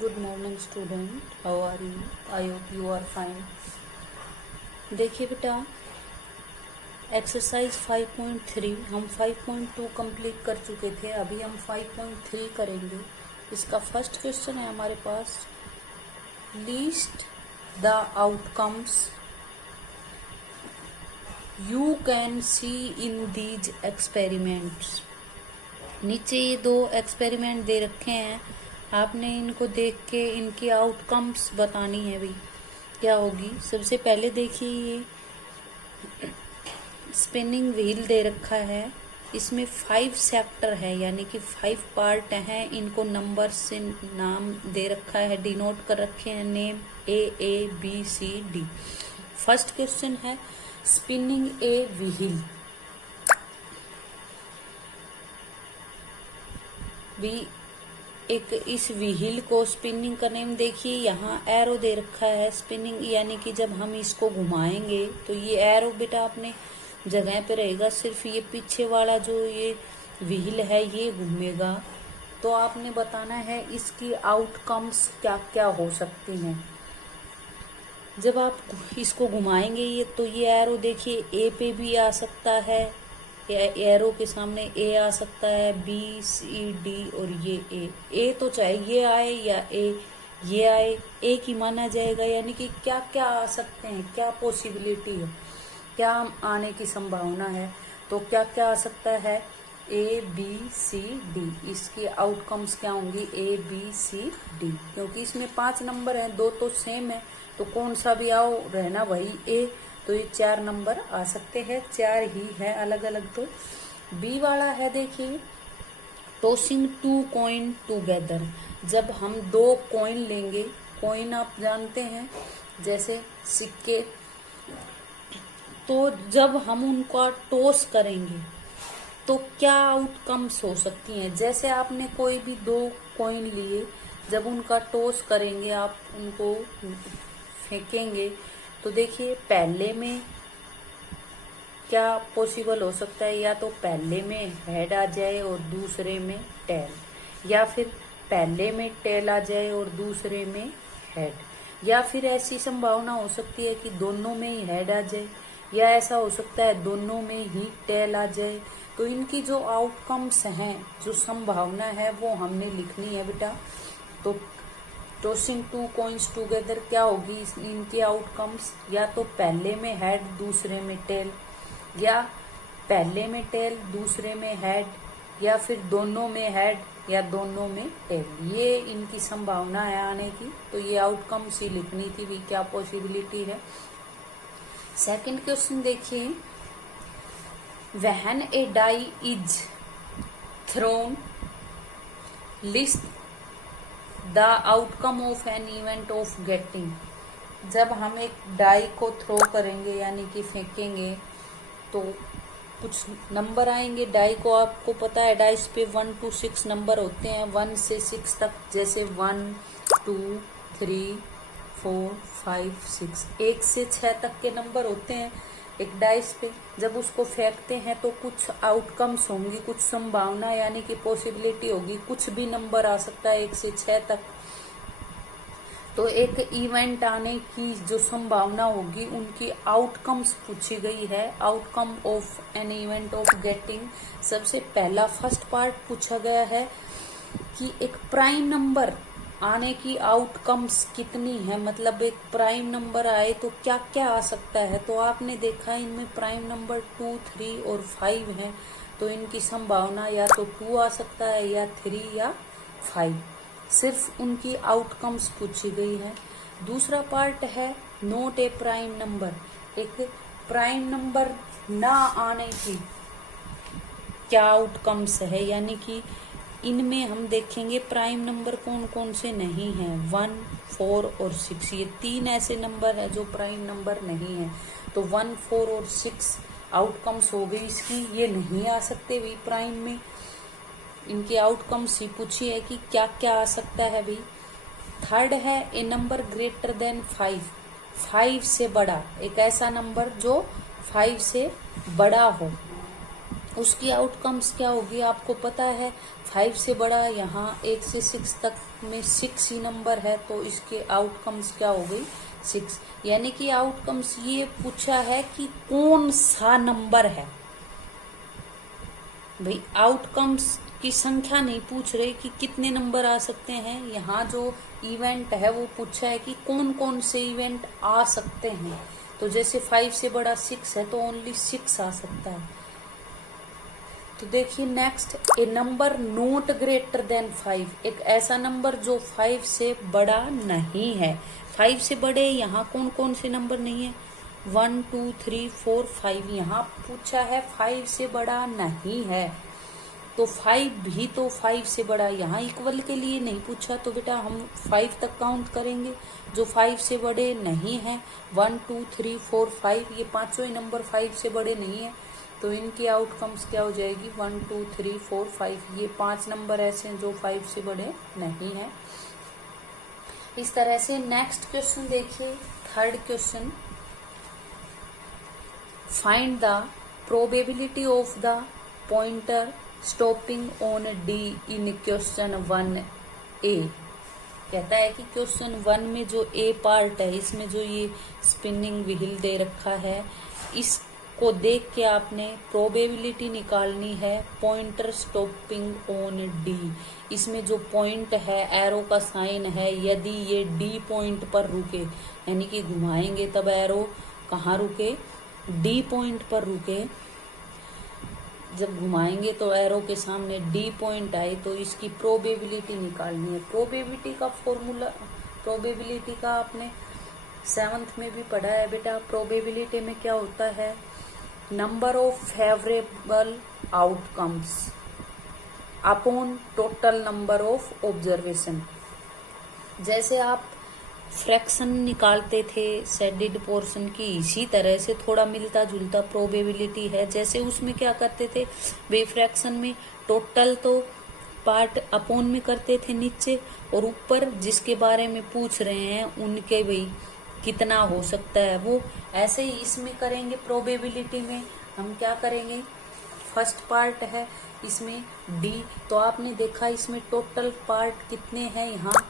Good morning student, how are you? I hope you are fine. देखिए बेटा, exercise 5.3 हम 5.2 complete कर चुके थे, अभी हम 5.3 करेंगे। इसका फर्स्ट क्वेश्चन है हमारे पास, list the outcomes you can see in these experiments. नीचे ये दो एक्सपेरिमेंट दे रखे हैं, आपने इनको देख के इनकी आउटकम्स बतानी है भाई क्या होगी। सबसे पहले देखिए, ये स्पिनिंग व्हील दे रखा है, इसमें 5 सेक्टर है, यानी कि 5 पार्ट हैं। इनको नंबर से नाम दे रखा है, डिनोट कर रखे हैं name A, B, C, D। First question है स्पिनिंग ए व्हील। भी एक इस व्हील को स्पिनिंग करने में देखिए यहाँ एरो दे रखा है। स्पिनिंग यानी कि जब हम इसको घुमाएंगे तो ये एरो बेटा अपने जगह पे रहेगा, सिर्फ ये पीछे वाला जो ये व्हील है ये घूमेगा। तो आपने बताना है इसकी आउटकम्स क्या क्या हो सकती हैं। जब आप इसको घुमाएंगे ये तो ये एरो देखिए ए पे भी आ सकता है, एरो के सामने ए आ सकता है, B, C, D और ये ए तो चाहे ये आए या ये आए, एक ही माना जाएगा। यानी कि क्या क्या आ सकते हैं, क्या पॉसिबिलिटी है, क्या आने की संभावना है। तो क्या क्या आ सकता है, A, B, C, D। इसकी आउटकम्स क्या होंगी, A, B, C, D। क्योंकि इसमें 5 नंबर हैं, 2 तो सेम है, तो कौन सा भी आओ रहना वही ए। तो ये 4 नंबर आ सकते हैं, 4 ही है अलग अलग। तो बी वाला है देखिए, टॉसिंग 2 कॉइन टूगेदर। जब हम 2 कॉइन लेंगे, कॉइन आप जानते हैं जैसे सिक्के, तो जब हम उनका टॉस करेंगे तो क्या आउटकम्स हो सकती हैं। जैसे आपने कोई भी 2 कॉइन लिए, जब उनका टॉस करेंगे, आप उनको फेंकेंगे, तो देखिए पहले में क्या पॉसिबल हो सकता है, या तो पहले में हेड आ जाए और दूसरे में टेल, या फिर पहले में टेल आ जाए और दूसरे में हेड, या फिर ऐसी संभावना हो सकती है कि दोनों में ही हेड आ जाए, या ऐसा हो सकता है दोनों में ही टेल आ जाए। तो इनकी जो आउटकम्स हैं, जो संभावना है वो हमने लिखनी है बेटा। तो टॉसिंग 2 कॉइन्स टूगेदर क्या होगी इनकी आउटकम्स, या तो पहले में हेड दूसरे में टेल, या पहले में टेल दूसरे में हेड, या फिर दोनों में हेड या दोनों में टेल। ये इनकी संभावना है आने की। तो ये आउटकम्स ही लिखनी थी भी, क्या पॉसिबिलिटी है। सेकंड क्वेश्चन देखिए, when a die is thrown list the outcome of an event of getting. जब हम एक डाई को थ्रो करेंगे यानी कि फेंकेंगे, तो कुछ नंबर आएंगे डाई को। आपको पता है डाइस पे 1 to 6 नंबर होते हैं, 1 से 6 तक। जैसे 1, 2, 3, 4, 5, 6, 1 से 6 तक के नंबर होते हैं एक डाइस पे। जब उसको फेंकते हैं तो कुछ आउटकम्स होंगी, कुछ संभावना यानी कि पॉसिबिलिटी होगी, कुछ भी नंबर आ सकता है 1 से 6 तक। तो एक इवेंट आने की जो संभावना होगी उनकी आउटकम्स पूछी गई है। Outcome of an event of getting. सबसे पहला फर्स्ट पार्ट पूछा गया है कि एक प्राइम नंबर आने की आउटकम्स कितनी है, मतलब एक प्राइम नंबर आए तो क्या क्या आ सकता है। तो आपने देखा इनमें प्राइम नंबर 2, 3 और 5 है, तो इनकी संभावना या तो 2 आ सकता है, या 3 या 5। सिर्फ उनकी आउटकम्स पूछी गई है। दूसरा पार्ट है नोट ए प्राइम नंबर। एक प्राइम नंबर ना आने की क्या आउटकम्स है, यानी कि इनमें हम देखेंगे प्राइम नंबर कौन कौन से नहीं हैं। 1, 4 और 6, ये 3 ऐसे नंबर है जो प्राइम नंबर नहीं है। तो 1, 4 और 6 आउटकम्स हो गई इसकी, ये नहीं आ सकते भी प्राइम में। इनकी आउटकम्स ही पूछी है कि क्या क्या आ सकता है भाई। थर्ड है ए नंबर ग्रेटर देन 5, 5 से बड़ा, एक ऐसा नंबर जो 5 से बड़ा हो, उसकी आउटकम्स क्या होगी। आपको पता है 5 से बड़ा यहाँ 1 से 6 तक में 6 ही नंबर है, तो इसके आउटकम्स क्या हो गई 6। यानी कि आउटकम्स ये पूछा है कि कौन सा नंबर है। भाई आउटकम्स की संख्या नहीं पूछ रहे कि कितने नंबर आ सकते हैं। यहाँ जो इवेंट है वो पूछा है कि कौन कौन से इवेंट आ सकते हैं। तो जैसे 5 से बड़ा 6 है तो ओनली 6 आ सकता है। तो देखिए next, A number not greater than 5, एक ऐसा नंबर जो 5 से बड़ा नहीं है। 5 से बड़े यहाँ कौन कौन से नंबर नहीं है, 1 2 3 4 5, यहाँ पूछा है 5 से बड़ा नहीं है। तो 5 भी तो 5 से बड़ा, यहाँ इक्वल के लिए नहीं पूछा, तो बेटा हम 5 तक काउंट करेंगे जो 5 से बड़े नहीं है। 1 2 3 4 5, ये पांचों ही नंबर 5 से बड़े नहीं है, तो इनकी आउटकम्स क्या हो जाएगी 1 2 3 4 5। ये 5 नंबर ऐसे हैं जो 5 से बड़े नहीं है। इस तरह से नेक्स्ट क्वेश्चन देखिए, third question, find the probability of the pointer stopping on D in question 1A। कहता है कि क्वेश्चन 1 में जो ए पार्ट है, इसमें जो ये स्पिनिंग व्हील दे रखा है, इसको देख के आपने प्रोबेबिलिटी निकालनी है पॉइंटर स्टॉपिंग ऑन डी। इसमें जो पॉइंट है, एरो का साइन है, यदि ये डी पॉइंट पर रुके, यानी कि घुमाएंगे तब एरो कहाँ रुके, डी पॉइंट पर रुके। जब घुमाएंगे तो एरो के सामने डी पॉइंट आए, तो इसकी प्रोबेबिलिटी निकालनी है। प्रोबेबिलिटी का फॉर्मूला, प्रोबेबिलिटी का आपने 7th में भी पढ़ा है बेटा। प्रोबेबिलिटी में क्या होता है, number of favourable outcomes upon total number of observation. जैसे आप फ्रैक्शन निकालते थे शेडेड पोर्शन की, इसी तरह से थोड़ा मिलता जुलता प्रोबेबिलिटी है। जैसे उसमें क्या करते थे, वे फ्रैक्शन में टोटल तो पार्ट अपोन में करते थे नीचे, और ऊपर जिसके बारे में पूछ रहे हैं उनके भाई कितना हो सकता है, वो ऐसे ही इसमें करेंगे। प्रोबेबिलिटी में हम क्या करेंगे, फर्स्ट पार्ट है इसमें डी, तो आपने देखा इसमें टोटल पार्ट कितने हैं, यहाँ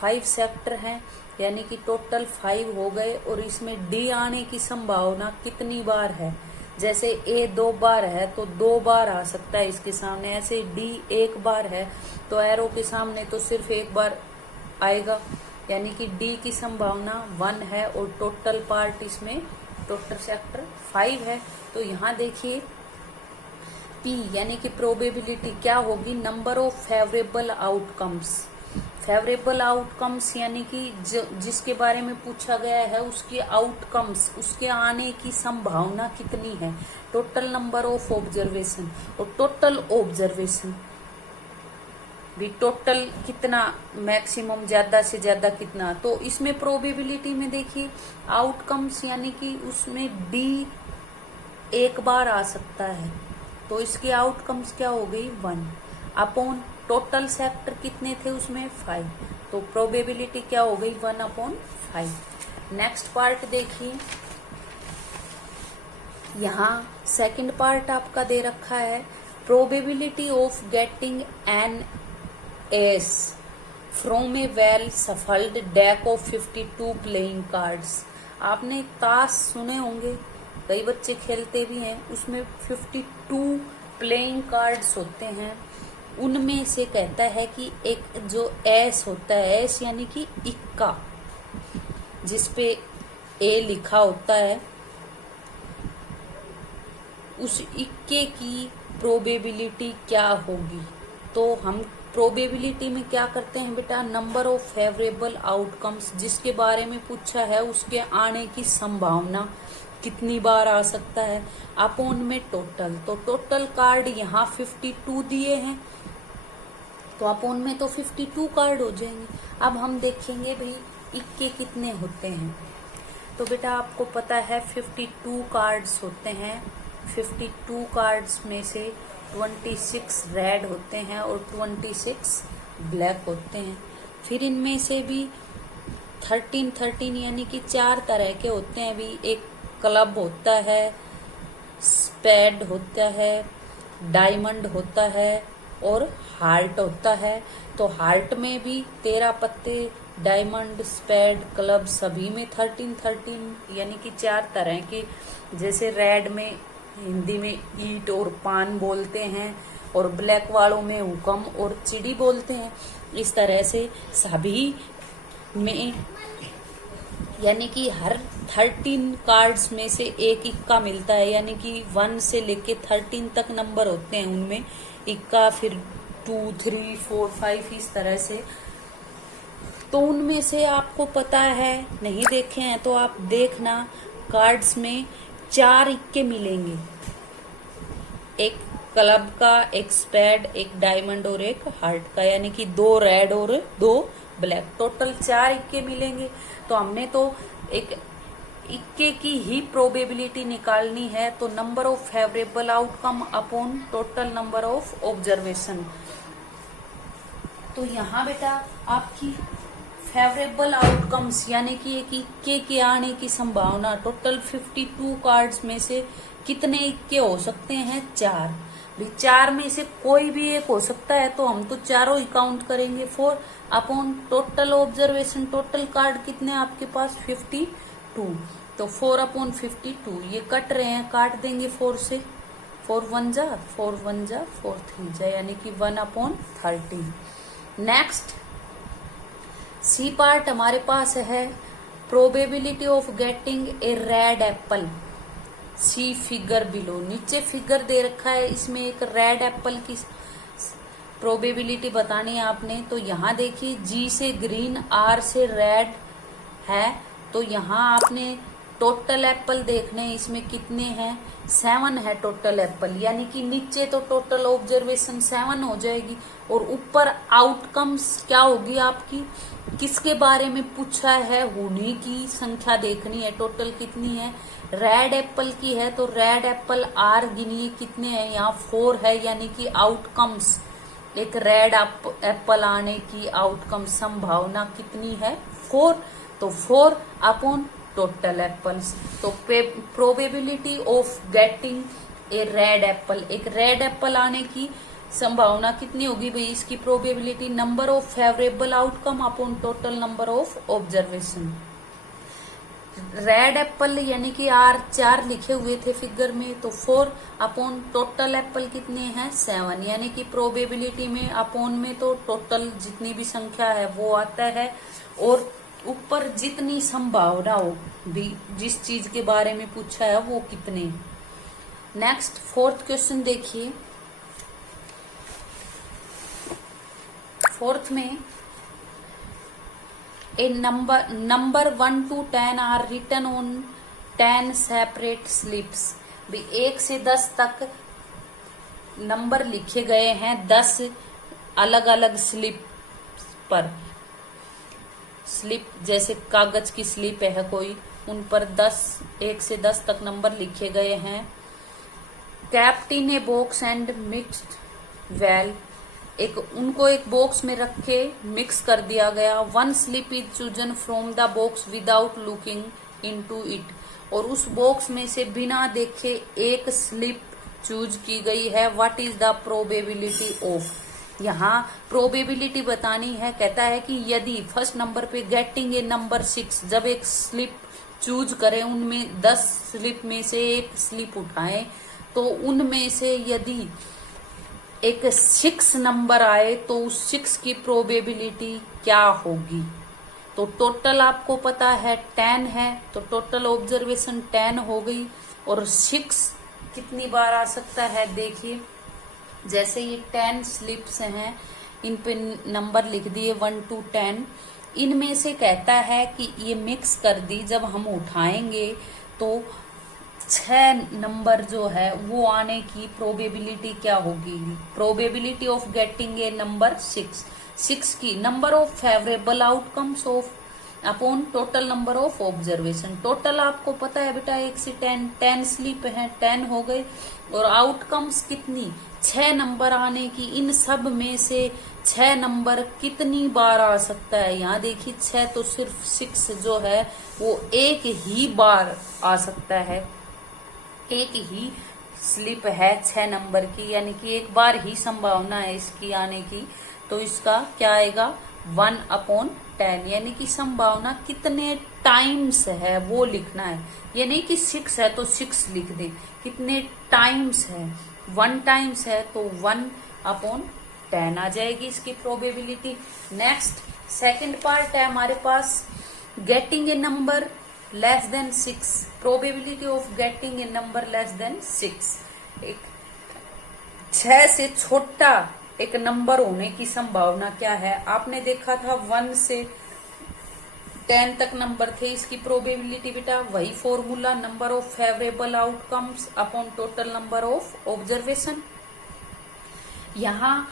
5 सेक्टर हैं, यानी कि टोटल 5 हो गए। और इसमें डी आने की संभावना कितनी बार है, जैसे ए 2 बार है तो 2 बार आ सकता है इसके सामने, ऐसे डी 1 बार है तो एरो के सामने तो सिर्फ 1 बार आएगा, यानी कि डी की संभावना 1 है। और टोटल पार्ट इसमें टोटल सेक्टर 5 है। तो यहाँ देखिए पी यानी कि प्रोबेबिलिटी क्या होगी, number of favourable outcomes. Favourable outcomes यानी कि जिसके बारे में पूछा गया है उसके आउटकम्स, उसके आने की संभावना कितनी है, टोटल नंबर ऑफ ऑब्जर्वेशन। और टोटल ऑब्जर्वेशन भी टोटल कितना, मैक्सिमम ज्यादा से ज्यादा कितना। तो इसमें प्रोबेबिलिटी में देखिए आउटकम्स यानी कि उसमें डी 1 बार आ सकता है, तो इसके आउटकम्स क्या हो गई 1 अपॉन टोटल सेक्टर कितने थे उसमें 5, तो प्रोबेबिलिटी क्या हो गई 1/5। नेक्स्ट पार्ट देखिए, यहाँ सेकंड पार्ट आपका दे रखा है, probability of getting an S from A well shuffled deck of 52 playing cards. आपने ताश सुने होंगे, कई बच्चे खेलते भी हैं, उसमें 52 प्लेइंग कार्ड्स होते हैं। उनमें से कहता है कि एक जो एस होता है, एस यानी कि इक्का, जिसपे ए लिखा होता है, उस इक्के की प्रोबेबिलिटी क्या होगी। तो हम प्रोबेबिलिटी में क्या करते हैं बेटा, नंबर ऑफ फेवरेबल आउटकम्स, जिसके बारे में पूछा है उसके आने की संभावना कितनी बार आ सकता है, अपॉन में टोटल। तो टोटल कार्ड यहाँ 52 दिए हैं, तो अपॉन में तो 52 कार्ड हो जाएंगे। अब हम देखेंगे भाई इक्के कितने होते हैं। तो बेटा आपको पता है 52 कार्ड्स होते हैं। 52 कार्ड्स में से 26 रेड होते हैं और 26 ब्लैक होते हैं। फिर इनमें से भी 13 यानी कि 4 तरह के होते हैं। भी एक क्लब होता है, स्पेड होता है, डायमंड होता है और हार्ट होता है। तो हार्ट में भी 13 पत्ते, डायमंड, स्पेड, क्लब सभी में 13 यानी कि 4 तरह के, जैसे रेड में हिंदी में ईट और पान बोलते हैं, और ब्लैक वालों में हुक्म और चिड़ी बोलते हैं। इस तरह से सभी में यानी कि हर 13 कार्ड्स में से एक इक्का मिलता है, यानी कि 1 से लेके 13 तक नंबर होते हैं, उनमें इक्का, फिर 2, 3, 4, 5 इस तरह से। तो उनमें से आपको पता है, नहीं देखे हैं तो आप देखना, कार्ड्स में 4 इक्के मिलेंगे, एक क्लब का, एक स्पेड, एक डायमंड और एक हार्ट का, यानी कि 2 रेड और 2 ब्लैक, टोटल 4 इक्के मिलेंगे। तो हमने तो एक इक्के की ही प्रोबेबिलिटी निकालनी है, तो number of favourable outcome upon total number of observation. तो यहाँ बेटा आपकी फेवरेबल आउटकम्स यानी कि एक इक्के के आने की संभावना, टोटल 52 कार्ड्स में से कितने इक्के हो सकते हैं? 4। भी 4 में से कोई भी एक हो सकता है, तो हम तो चारों ही काउंट करेंगे। 4 upon total observation, total card कितने आपके पास? 52। तो 4 अपॉन 52, ये कट रहे हैं, काट देंगे 4 से, 4 1 जा 4 1 जा 4 3 जा, यानी कि 1 अपॉन 13। नेक्स्ट सी पार्ट हमारे पास है probability of getting a red apple, see figure below. नीचे फिगर दे रखा है, इसमें एक रेड एप्पल की प्रोबेबिलिटी बतानी है आपने। तो यहाँ देखिए, जी से ग्रीन, आर से रेड है, तो यहाँ आपने टोटल एप्पल देखने हैं, इसमें कितने हैं? 7 है टोटल एप्पल, यानी कि नीचे तो टोटल ऑब्जर्वेशन 7 हो जाएगी, और ऊपर आउटकम्स क्या होगी आपकी? किसके बारे में पूछा है? होने की संख्या देखनी है, टोटल कितनी है? रेड एप्पल की है, तो रेड एप्पल आर गिनिए कितने हैं? यहाँ 4 है, यानी कि आउटकम्स, एक रेड एप्पल आने की आउटकम संभावना कितनी है? 4। तो 4 अपॉन टोटल एप्पल्स। तो probability of getting a red Apple, एक रेड एप्पल आने की संभावना कितनी होगी भाई? इसकी probability number of favourable outcome upon total number of observation. Red Apple यानी कि आर 4 लिखे हुए थे फिगर में, तो 4 अपॉन टोटल एप्पल कितने हैं? 7, यानी कि प्रोबेबिलिटी में अपॉन में तो टोटल जितनी भी संख्या है वो आता है, और ऊपर जितनी संभावना हो भी जिस चीज के बारे में पूछा है वो कितने। नेक्स्ट 4th क्वेश्चन देखिए। 4th में a number 1 to 10 are written on 10 separate slips. भी 1 से 10 तक नंबर लिखे गए हैं 10 अलग अलग स्लिप पर। स्लिप जैसे कागज की स्लिप है कोई, उन पर 1 से 10 तक नंबर लिखे गए हैं। Kept in a box and mixed well, उनको एक बॉक्स में रख के मिक्स कर दिया गया। 1 slip is chosen from the box without looking into it, और उस बॉक्स में से बिना देखे एक स्लिप चूज की गई है। What is the probability of, यहाँ प्रोबेबिलिटी बतानी है। कहता है कि यदि फर्स्ट नंबर पे गेटिंग ए नंबर 6, जब एक स्लिप चूज करें, उनमें 10 स्लिप में से एक स्लिप उठाएं, तो उनमें से यदि एक 6 नंबर आए तो उस 6 की प्रोबेबिलिटी क्या होगी? तो टोटल आपको पता है 10 है, तो टोटल ऑब्जर्वेशन 10 हो गई। और 6 कितनी बार आ सकता है? देखिए, जैसे ये 10 स्लिप्स हैं, इन पे नंबर लिख दिए 1 to 10। इनमें से कहता है कि ये मिक्स कर दी, जब हम उठाएंगे तो 6 नंबर जो है वो आने की प्रोबेबिलिटी क्या होगी? Probability of getting a number 6 की number of favourable outcomes of upon total number of observation. Total आपको पता है बेटा 1 से 10 स्लिप है, 10 हो गए, और आउटकम्स कितनी? 6 नंबर आने की। इन सब में से 6 नंबर कितनी बार आ सकता है? यहाँ देखिए 6 तो सिर्फ 6 जो है वो एक ही बार आ सकता है, एक ही स्लिप है 6 नंबर की, यानी कि एक बार ही संभावना है इसकी आने की। तो इसका क्या आएगा 1/10, यानी कि संभावना कितने टाइम्स है वो लिखना है। ये नहीं कि 6 है तो 6 लिख दें, कितने टाइम्स है। 1 टाइम्स है तो 1/10 आ जाएगी इसकी प्रोबेबिलिटी। नेक्स्ट सेकंड पार्ट है हमारे पास getting a number less than 6, probability of getting a number less than 6। एक 6 से छोटा एक नंबर होने की संभावना क्या है। आपने देखा था 1 से 10 तक नंबर थे, इसकी प्रोबेबिलिटी बेटा वही formula, number of favourable outcomes upon total number of observation. यहाँ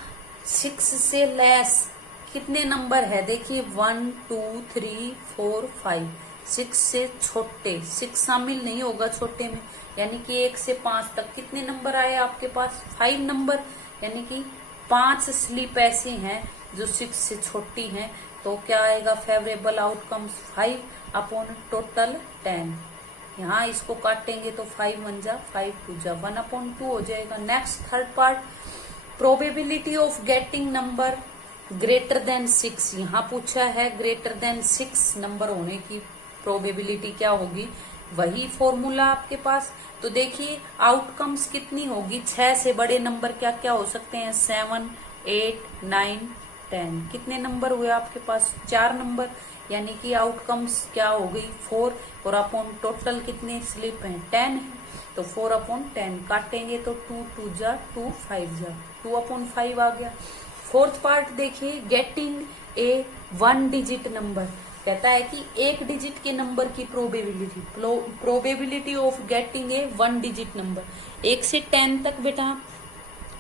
6 से लेस कितने नंबर है, देखिए 1 2 3 4 5। 6 से छोटे, 6 शामिल नहीं होगा छोटे में, यानी कि 1 से 5 तक कितने नंबर आए आपके पास 5 नंबर, यानी कि 5 स्लिप ऐसी हैं जो 6 से छोटी हैं। तो क्या आएगा फेवरेबल आउटकम्स 5 अपॉन टोटल 10। यहाँ इसको काटेंगे तो 5 1 जा 5 2 जा 1/2 हो जाएगा। Next third part probability of getting number greater then 6। यहाँ पूछा है ग्रेटर देन 6 नंबर होने की प्रोबेबिलिटी क्या होगी, वही फॉर्मूला आपके पास। तो देखिए आउटकम्स कितनी होगी, 6 से बड़े नंबर क्या क्या हो सकते हैं 7 8 9 10। कितने नंबर हुए आपके पास 4 नंबर, यानी कि आउटकम्स क्या हो गई 4 और अपॉन टोटल कितने स्लिप हैं 10 है, तो 4/10 काटेंगे तो 2 2 जा 2 5 जा 2/5 आ गया। फोर्थ पार्ट देखिए गेटिंग ए 1 डिजिट नंबर, कहता है कि 1 डिजिट के नंबर की probability of getting A 1 digit number. 1 से 10 तक बेटा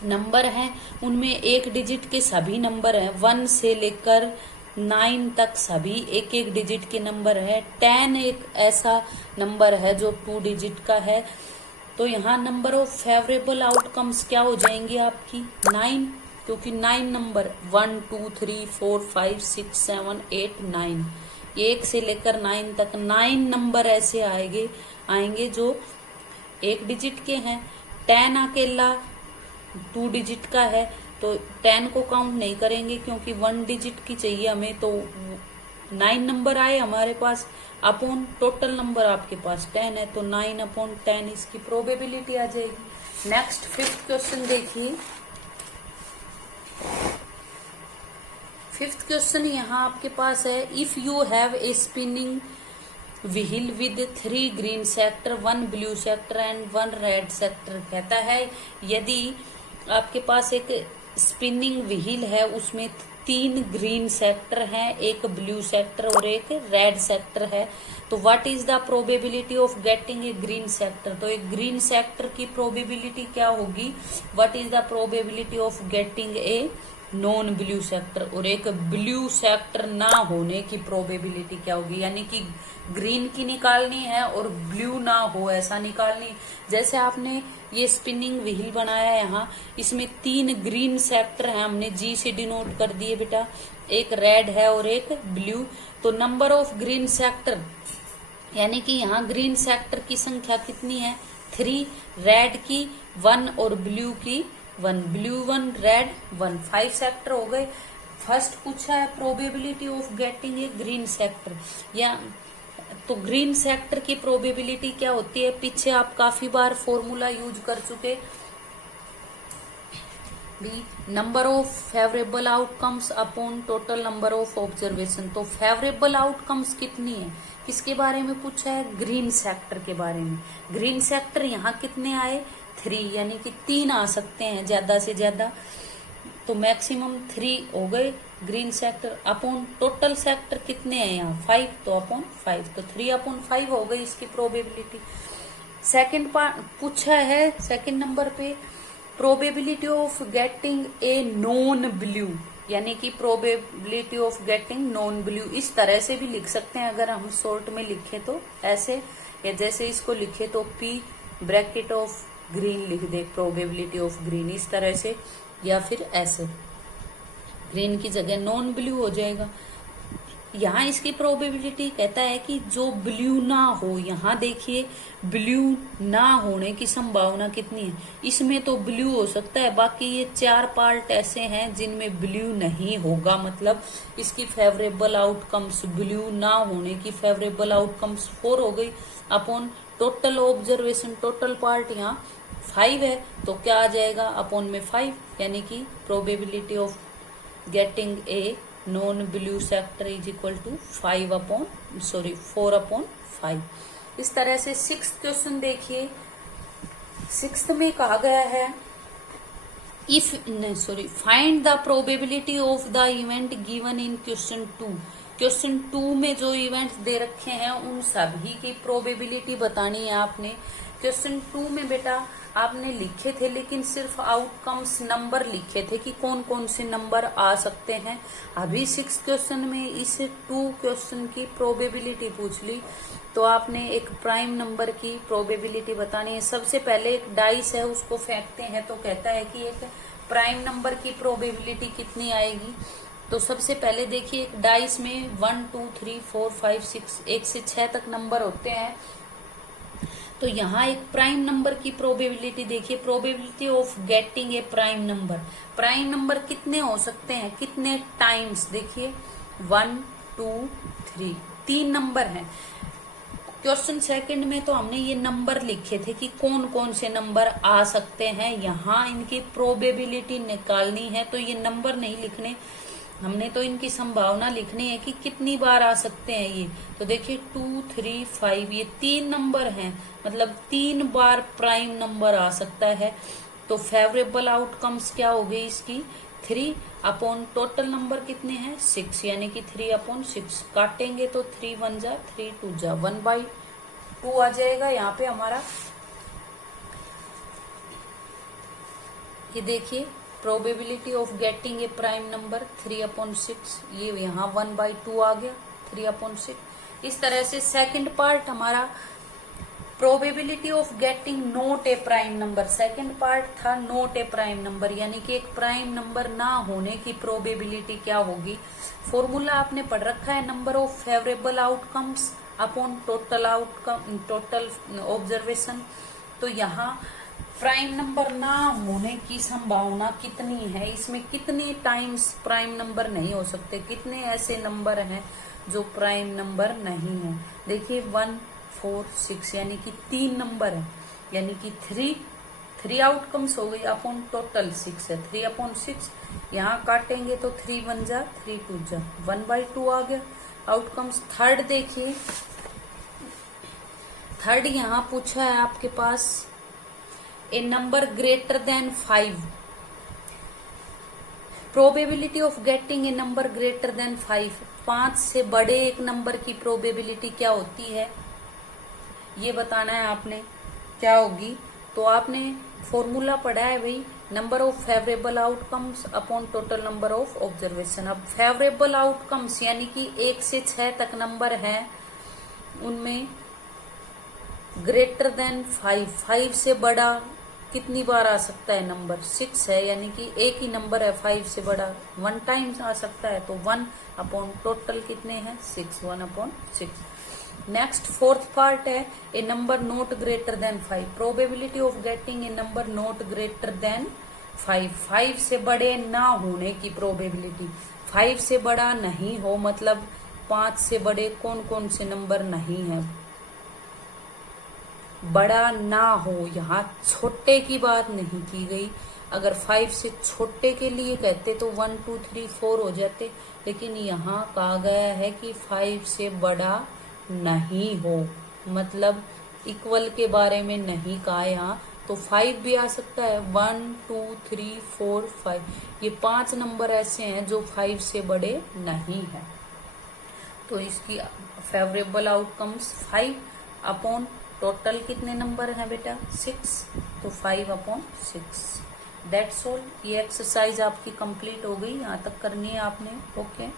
नंबर हैं, उनमें 1 डिजिट के सभी नंबर हैं। 1 से लेकर 9 तक सभी 1 डिजिट के नंबर है। 10 एक ऐसा नंबर है जो 2 डिजिट का है। तो यहाँ नंबर ऑफ फेवरेबल आउटकम्स क्या हो जाएंगी आपकी 9, क्योंकि 9 नंबर 1 2 3 4 5 6 7 8 9, 1 से लेकर 9 तक 9 नंबर ऐसे आएंगे जो 1 डिजिट के हैं। 10 अकेला 2 डिजिट का है, तो 10 को काउंट नहीं करेंगे क्योंकि 1 डिजिट की चाहिए हमें, तो 9 नंबर आए हमारे पास अपॉन टोटल नंबर आपके पास 10 है, तो 9/10 इसकी प्रोबेबिलिटी आ जाएगी। नेक्स्ट फिफ्थ क्वेश्चन देखिए। फिफ्थ क्वेश्चन यहाँ आपके पास है if you have a spinning wheel with 3 green sector 1 blue sector and 1 red sector. कहता है यदि आपके पास एक स्पिनिंग व्हील है उसमें 3 ग्रीन सेक्टर हैं, 1 ब्लू सेक्टर और 1 रेड सेक्टर है, तो what is the probability of getting A green sector. तो एक ग्रीन सेक्टर की प्रोबेबिलिटी क्या होगी, what is the probability of getting a non blue sector, और एक ब्लू सेक्टर ना होने की प्रोबेबिलिटी क्या होगी, यानी कि ग्रीन की निकालनी है और ब्लू ना हो ऐसा निकालनी। जैसे आपने ये स्पिनिंग व्हील बनाया यहाँ, इसमें 3 ग्रीन सेक्टर हैं, हमने जी से डिनोट कर दिए बेटा, 1 रेड है और 1 ब्लू। तो नंबर ऑफ ग्रीन सेक्टर, यानी कि यहाँ ग्रीन सेक्टर की संख्या कितनी है 3, रेड की 1 और ब्लू की 1, ब्लू 1 रेड 1, 5 सेक्टर हो गए। फर्स्ट पूछा है probability of getting A green sector, या तो ग्रीन सेक्टर की प्रोबेबिलिटी क्या होती है, पीछे आप काफी बार फॉर्मूला यूज कर चुके, number of favourable outcomes upon total number of observation. तो फेवरेबल आउटकम्स कितनी है, किसके बारे में पूछा है, ग्रीन सेक्टर के बारे में। ग्रीन सेक्टर यहाँ कितने आए 3, यानी कि 3 आ सकते हैं ज्यादा से ज्यादा, तो मैक्सिमम 3 हो गए green sector. Upon total sector कितने हैं यहाँ 5, तो अपॉन 5, तो 3/5 हो गई इसकी प्रोबेबिलिटी। सेकंड पार्ट पूछा है सेकंड नंबर पे probability of getting a non blue, यानी कि probability of getting non blue. इस तरह से भी लिख सकते हैं अगर हम शॉर्ट में लिखे तो ऐसे, या जैसे इसको लिखे तो P ब्रैकेट ऑफ ग्रीन लिख दे प्रोबेबिलिटी ऑफ ग्रीन, इस तरह से, या फिर ऐसे ग्रीन की जगह नॉन ब्लू हो जाएगा। यहाँ इसकी प्रोबेबिलिटी कहता है कि जो ब्लू ना हो, यहाँ देखिए ब्लू ना होने की संभावना कितनी है। इसमें तो ब्लू हो सकता है, बाकी ये 4 पार्ट ऐसे हैं जिनमें ब्लू नहीं होगा। मतलब इसकी फेवरेबल आउटकम्स, ब्लू ना होने की फेवरेबल आउटकम्स 4 हो गई upon total observation, total part यहाँ 5 है, तो क्या आ जाएगा अपॉन में 5, यानी कि probability of getting a non blue sector is equal to 4/5। इस तरह से 6th क्वेश्चन देखिए। 6th में कहा गया है find the probability of the event given in question 2। Question 2 में जो इवेंट्स दे रखे हैं उन सभी की प्रोबेबिलिटी बतानी है आपने। क्वेश्चन 2 में बेटा आपने लिखे थे, लेकिन सिर्फ आउटकम्स नंबर लिखे थे कि कौन कौन से नंबर आ सकते हैं। अभी 6th क्वेश्चन में इस 2 क्वेश्चन की प्रोबेबिलिटी पूछ ली, तो आपने एक प्राइम नंबर की प्रोबेबिलिटी बतानी है। सबसे पहले एक डाइस है, उसको फेंकते हैं, तो कहता है कि एक प्राइम नंबर की प्रोबेबिलिटी कितनी आएगी। तो सबसे पहले देखिए, एक डाइस में 1 2 3 4 5 6 1 से 6 तक नंबर होते हैं। तो यहाँ एक प्राइम नंबर की प्रोबेबिलिटी देखिए, probability of getting A prime number. Prime number कितने हो सकते हैं, कितने टाइम्स, देखिए 1 2 3, 3 नंबर हैं। क्वेश्चन सेकंड में तो हमने ये नंबर लिखे थे कि कौन कौन से नंबर आ सकते हैं, यहाँ इनकी प्रोबेबिलिटी निकालनी है, तो ये नंबर नहीं लिखने, हमने तो इनकी संभावना लिखनी है कि कितनी बार आ सकते हैं ये। तो देखिए 2 3 5, ये 3 नंबर हैं, मतलब 3 बार प्राइम नंबर आ सकता है। तो फेवरेबल आउटकम्स क्या हो गई इसकी, 3 अपॉन टोटल नंबर कितने हैं 6, यानी कि 3/6। काटेंगे तो 3 1 जा 3 2 जा 1/2 आ जाएगा यहाँ पे हमारा। ये देखिए probability of getting A prime number 3/6, ये यहाँ 1/2 आ गया 3/6। इस तरह से सेकंड पार्ट हमारा probability of getting not a prime number. Second part था नॉट ए प्राइम नंबर, यानी कि एक प्राइम नंबर ना होने की प्रोबेबिलिटी क्या होगी। फॉर्मूला आपने पढ़ रखा है, number of favourable outcomes upon total outcome, total observation. तो यहाँ प्राइम नंबर ना होने की संभावना कितनी है, इसमें कितने टाइम्स प्राइम नंबर नहीं हो सकते, कितने ऐसे नंबर हैं जो प्राइम नंबर नहीं है। देखिए 1 4 6, यानी कि 3 नंबर है, यानी कि 3 आउटकम्स हो गई अपॉन टोटल 6 है 3/6। यहाँ काटेंगे तो 3 1 जा 3 2 जा 1/2 आ गया आउटकम्स। थर्ड देखिए, थर्ड यहाँ पूछा है आपके पास a number greater than 5, probability of getting a number greater than 5, 5 से बड़े एक नंबर की प्रोबेबिलिटी क्या होती है ये बताना है आपने, क्या होगी। तो आपने फॉर्मूला पढ़ा है भाई, number of favourable outcomes upon total number of observation. अब फेवरेबल आउटकम्स यानी कि 1 से 6 तक नंबर हैं, उनमें ग्रेटर देन 5 से बड़ा कितनी बार आ सकता है नंबर 6 है, यानी कि एक ही नंबर है 5 से बड़ा 1 टाइम्स आ सकता है, तो 1 अपॉन टोटल कितने हैं 6, 1/6। नेक्स्ट फोर्थ पार्ट है a number not greater than 5, probability of getting a number not greater than 5 से बड़े ना होने की प्रोबेबिलिटी। 5 से बड़ा नहीं हो मतलब 5 से बड़े कौन कौन से नंबर नहीं है, बड़ा ना हो, यहाँ छोटे की बात नहीं की गई। अगर 5 से छोटे के लिए कहते तो 1 2 3 4 हो जाते, लेकिन यहाँ कहा गया है कि 5 से बड़ा नहीं हो, मतलब इक्वल के बारे में नहीं कहा यहाँ। तो 5 भी आ सकता है, 1 2 3 4 5, ये 5 नंबर ऐसे हैं जो 5 से बड़े नहीं हैं। तो इसकी फेवरेबल आउटकम्स 5 अपॉन टोटल कितने नंबर हैं बेटा 6, तो 5/6। That's all. ये एक्सरसाइज आपकी कंप्लीट हो गई, यहाँ तक करनी है आपने। ओके।